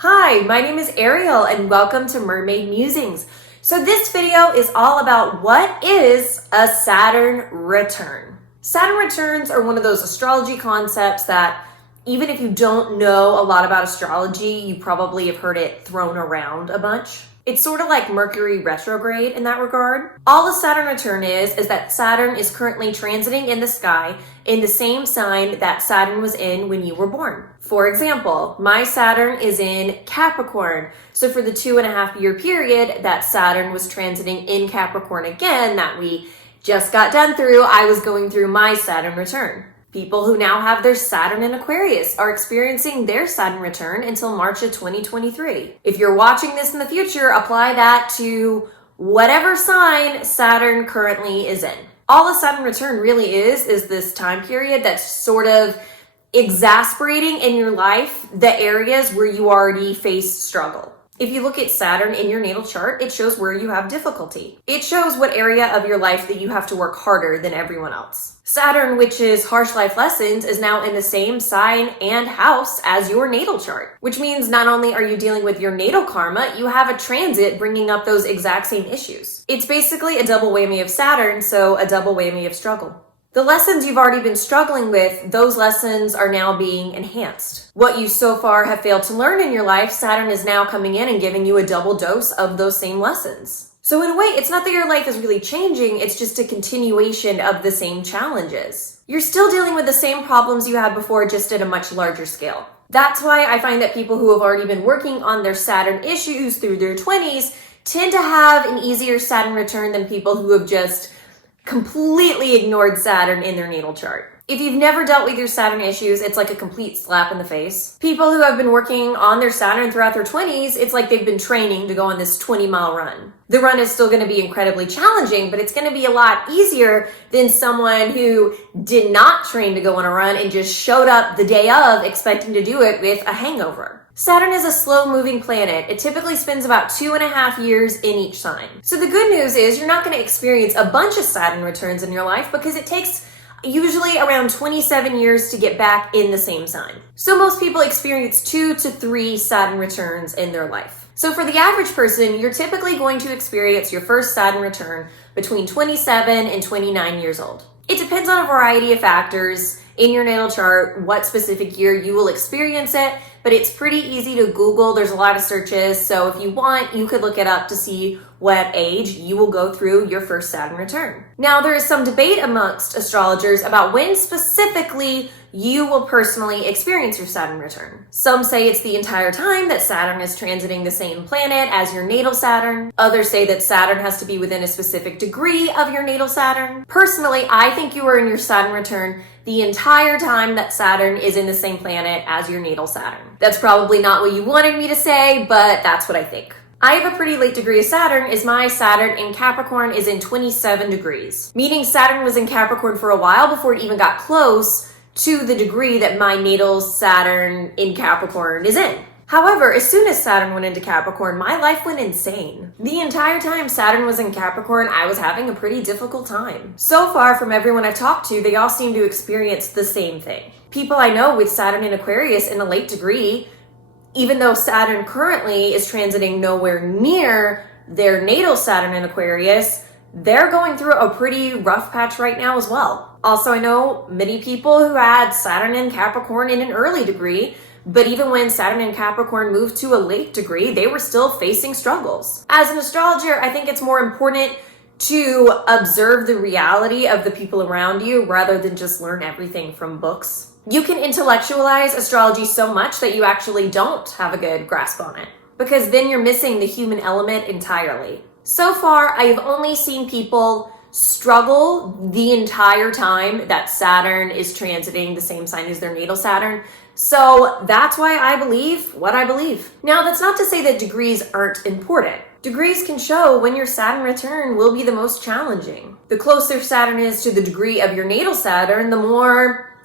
Hi, my name is Ariel and welcome to Mermaid Musings. So this video is all about what is a Saturn return. Saturn returns are one of those astrology concepts that even if you don't know a lot about astrology, you probably have heard it thrown around a bunch. It's sort of like Mercury retrograde in that regard. All a Saturn return is that Saturn is currently transiting in the sky in the same sign that Saturn was in when you were born. For example, my Saturn is in Capricorn. So for the 2.5-year period that Saturn was transiting in Capricorn again, that we just got done through, I was going through my Saturn return. People who now have their Saturn in Aquarius are experiencing their Saturn return until March of 2023. If you're watching this in the future, apply that to whatever sign Saturn currently is in. All a Saturn return really is this time period that's sort of exasperating in your life the areas where you already face struggle. If you look at Saturn in your natal chart, it shows where you have difficulty. It shows what area of your life that you have to work harder than everyone else. Saturn, which is harsh life lessons, is now in the same sign and house as your natal chart, which means not only are you dealing with your natal karma, you have a transit bringing up those exact same issues. It's basically a double whammy of Saturn, so a double whammy of struggle. The lessons you've already been struggling with, those lessons are now being enhanced. What you so far have failed to learn in your life, Saturn is now coming in and giving you a double dose of those same lessons. So in a way, it's not that your life is really changing, it's just a continuation of the same challenges. You're still dealing with the same problems you had before, just at a much larger scale. That's why I find that people who have already been working on their Saturn issues through their 20s tend to have an easier Saturn return than people who have just completely ignored Saturn in their natal chart. If you've never dealt with your Saturn issues, it's like a complete slap in the face. People who have been working on their Saturn throughout their 20s, it's like they've been training to go on this 20-mile run. The run is still going to be incredibly challenging, but it's going to be a lot easier than someone who did not train to go on a run and just showed up the day of expecting to do it with a hangover. Saturn is a slow-moving planet. It typically spends about 2.5 years in each sign. So the good news is you're not going to experience a bunch of Saturn returns in your life because it takes usually around 27 years to get back in the same sign. So most people experience 2 to 3 Saturn returns in their life. So for the average person, you're typically going to experience your first Saturn return between 27 and 29 years old. It depends on a variety of factors in your natal chart, what specific year you will experience it, but it's pretty easy to Google. There's a lot of searches, so if you want, you could look it up to see what age you will go through your first Saturn return. Now, there is some debate amongst astrologers about when specifically you will personally experience your Saturn return. Some say it's the entire time that Saturn is transiting the same planet as your natal Saturn. Others say that Saturn has to be within a specific degree of your natal Saturn. Personally, I think you are in your Saturn return the entire time that Saturn is in the same planet as your natal Saturn. That's probably not what you wanted me to say, but that's what I think. I have a pretty late degree of Saturn, as my Saturn in Capricorn is in 27 degrees, meaning Saturn was in Capricorn for a while before it even got close to the degree that my natal Saturn in Capricorn is in. However, as soon as Saturn went into Capricorn, my life went insane. The entire time Saturn was in Capricorn, I was having a pretty difficult time. So far from everyone I've talked to, they all seem to experience the same thing. People I know with Saturn in Aquarius in a late degree, even though Saturn currently is transiting nowhere near their natal Saturn in Aquarius, they're going through a pretty rough patch right now as well. Also, I know many people who had Saturn in Capricorn in an early degree, but even when Saturn in Capricorn moved to a late degree, they were still facing struggles. As an astrologer, I think it's more important to observe the reality of the people around you rather than just learn everything from books. You can intellectualize astrology so much that you actually don't have a good grasp on it, because then you're missing the human element entirely. So far, I have only seen people struggle the entire time that Saturn is transiting the same sign as their natal Saturn. So that's why I believe what I believe. Now, that's not to say that degrees aren't important. Degrees can show when your Saturn return will be the most challenging. The closer Saturn is to the degree of your natal Saturn, the more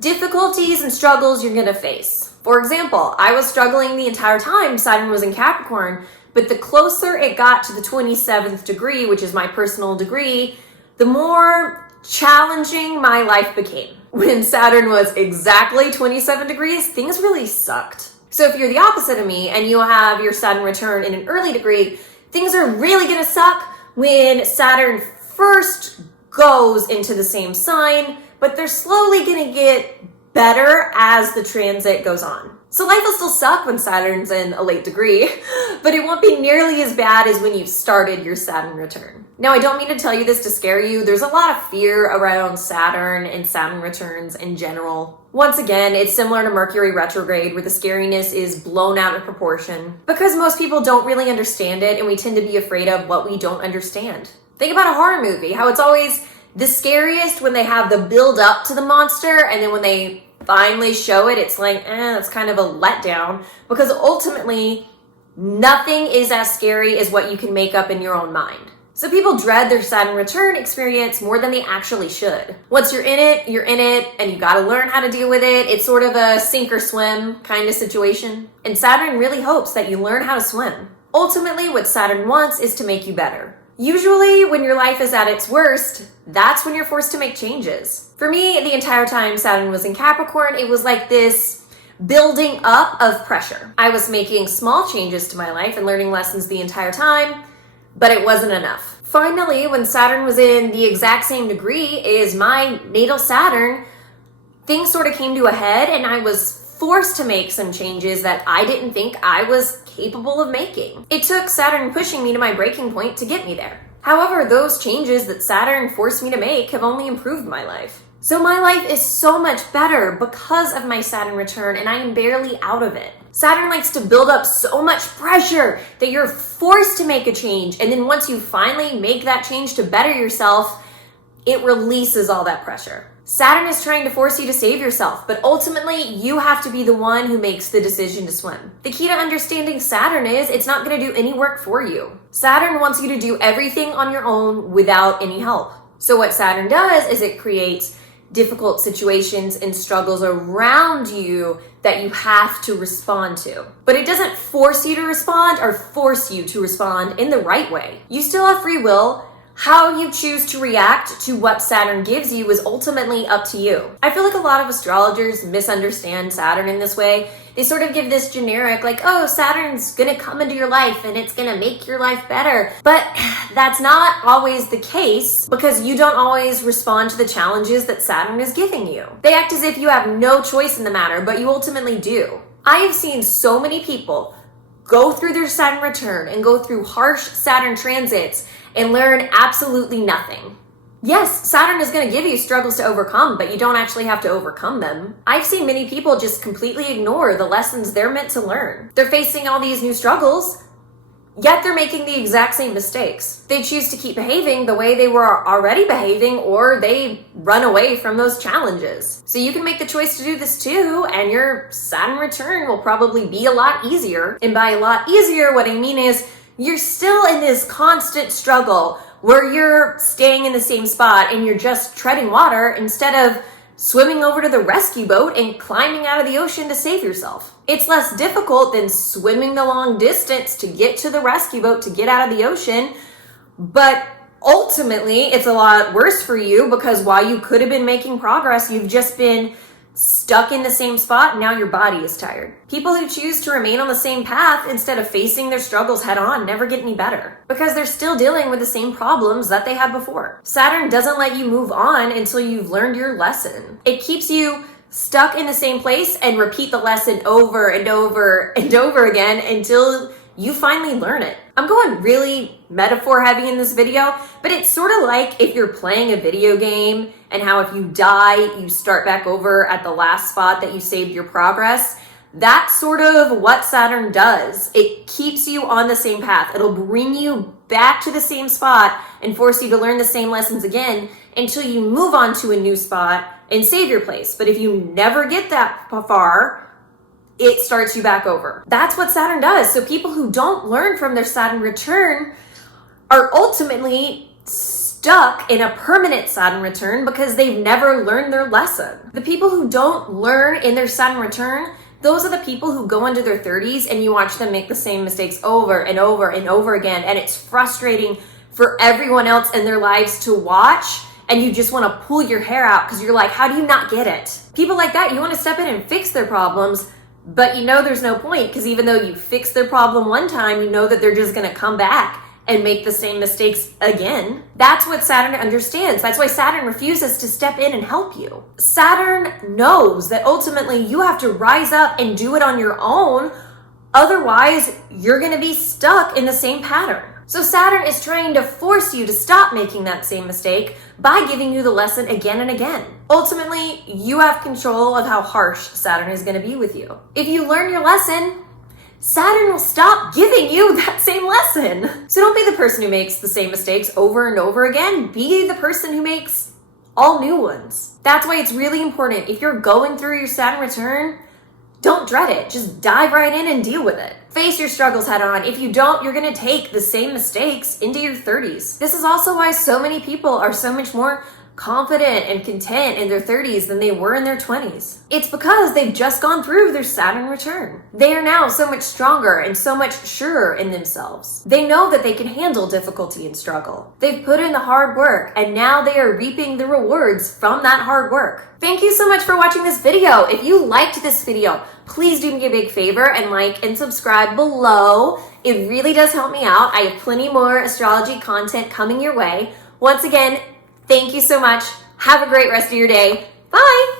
difficulties and struggles you're going to face. For example, I was struggling the entire time Saturn was in Capricorn, but the closer it got to the 27th degree, which is my personal degree, the more challenging my life became. When Saturn was exactly 27 degrees, things really sucked. So if you're the opposite of me and you have your Saturn return in an early degree, things are really going to suck when Saturn first goes into the same sign, but they're slowly going to get better as the transit goes on. So life will still suck when Saturn's in a late degree, but it won't be nearly as bad as when you've started your Saturn return. Now, I don't mean to tell you this to scare you. There's a lot of fear around Saturn and Saturn returns in general. Once again, it's similar to Mercury retrograde, where the scariness is blown out of proportion because most people don't really understand it, and we tend to be afraid of what we don't understand. Think about a horror movie, how it's always the scariest when they have the build up to the monster, and then when they finally show it, it's like, it's kind of a letdown, because ultimately nothing is as scary as what you can make up in your own mind. So people dread their Saturn return experience more than they actually should. Once you're in it, and you gotta learn how to deal with it. It's sort of a sink or swim kind of situation. And Saturn really hopes that you learn how to swim. Ultimately, what Saturn wants is to make you better. Usually, when your life is at its worst, that's when you're forced to make changes. For me, the entire time Saturn was in Capricorn, it was like this building up of pressure. I was making small changes to my life and learning lessons the entire time, but it wasn't enough. Finally, when Saturn was in the exact same degree as my natal Saturn, things sort of came to a head, and I was forced to make some changes that I didn't think I was capable of making. It took Saturn pushing me to my breaking point to get me there. However, those changes that Saturn forced me to make have only improved my life. So my life is so much better because of my Saturn return, and I am barely out of it. Saturn likes to build up so much pressure that you're forced to make a change, and then once you finally make that change to better yourself, it releases all that pressure. Saturn is trying to force you to save yourself, but ultimately you have to be the one who makes the decision to swim. The key to understanding Saturn is it's not going to do any work for you. Saturn wants you to do everything on your own without any help. So what Saturn does is it creates difficult situations and struggles around you that you have to respond to. But it doesn't force you to respond or force you to respond in the right way. You still have free will. How you choose to react to what Saturn gives you is ultimately up to you. I feel like a lot of astrologers misunderstand Saturn in this way. They sort of give this generic, like, oh, Saturn's gonna come into your life and it's gonna make your life better. But that's not always the case, because you don't always respond to the challenges that Saturn is giving you. They act as if you have no choice in the matter, but you ultimately do. I have seen so many people go through their Saturn return and go through harsh Saturn transits and learn absolutely nothing. Yes, Saturn is going to give you struggles to overcome, but you don't actually have to overcome them. I've seen many people just completely ignore the lessons they're meant to learn. They're facing all these new struggles, yet they're making the exact same mistakes. They choose to keep behaving the way they were already behaving, or they run away from those challenges. So you can make the choice to do this too, and your Saturn return will probably be a lot easier. And by a lot easier, what I mean is you're still in this constant struggle where you're staying in the same spot and you're just treading water instead of swimming over to the rescue boat and climbing out of the ocean to save yourself. It's less difficult than swimming the long distance to get to the rescue boat to get out of the ocean, but ultimately it's a lot worse for you, because while you could have been making progress, you've just been stuck in the same spot, and now your body is tired. People who choose to remain on the same path instead of facing their struggles head on never get any better, because they're still dealing with the same problems that they had before. Saturn doesn't let you move on until you've learned your lesson. It keeps you stuck in the same place and repeat the lesson over and over and over again until you finally learn it. I'm going really metaphor heavy in this video, but it's sort of like if you're playing a video game and how if you die, you start back over at the last spot that you saved your progress. That's sort of what Saturn does. It keeps you on the same path. It'll bring you back to the same spot and force you to learn the same lessons again until you move on to a new spot and save your place. But if you never get that far, it starts you back over. That's what Saturn does. So people who don't learn from their Saturn return are ultimately stuck in a permanent Saturn return because they've never learned their lesson. The people who don't learn in their Saturn return, those are the people who go into their 30s and you watch them make the same mistakes over and over and over again. And it's frustrating for everyone else in their lives to watch. And you just want to pull your hair out because you're like, how do you not get it? People like that, you want to step in and fix their problems, But you know there's no point, because even though you fix their problem one time, you know that they're just going to come back and make the same mistakes again. That's what Saturn understands. That's why Saturn refuses to step in and help you. Saturn knows that ultimately you have to rise up and do it on your own. Otherwise, you're going to be stuck in the same pattern. So Saturn is trying to force you to stop making that same mistake by giving you the lesson again and again. Ultimately, you have control of how harsh Saturn is going to be with you. If you learn your lesson, Saturn will stop giving you that same lesson. So don't be the person who makes the same mistakes over and over again. Be the person who makes all new ones. That's why it's really important. If you're going through your Saturn return, don't dread it. Just dive right in and deal with it. Face your struggles head on. If you don't, you're going to take the same mistakes into your 30s. This is also why so many people are so much more confident and content in their 30s than they were in their 20s. It's because they've just gone through their Saturn return. They are now so much stronger and so much surer in themselves. They know that they can handle difficulty and struggle. They've put in the hard work, and now they are reaping the rewards from that hard work. Thank you so much for watching this video. If you liked this video, please do me a big favor and like and subscribe below. It really does help me out. I have plenty more astrology content coming your way. Once again, thank you so much. Have a great rest of your day. Bye.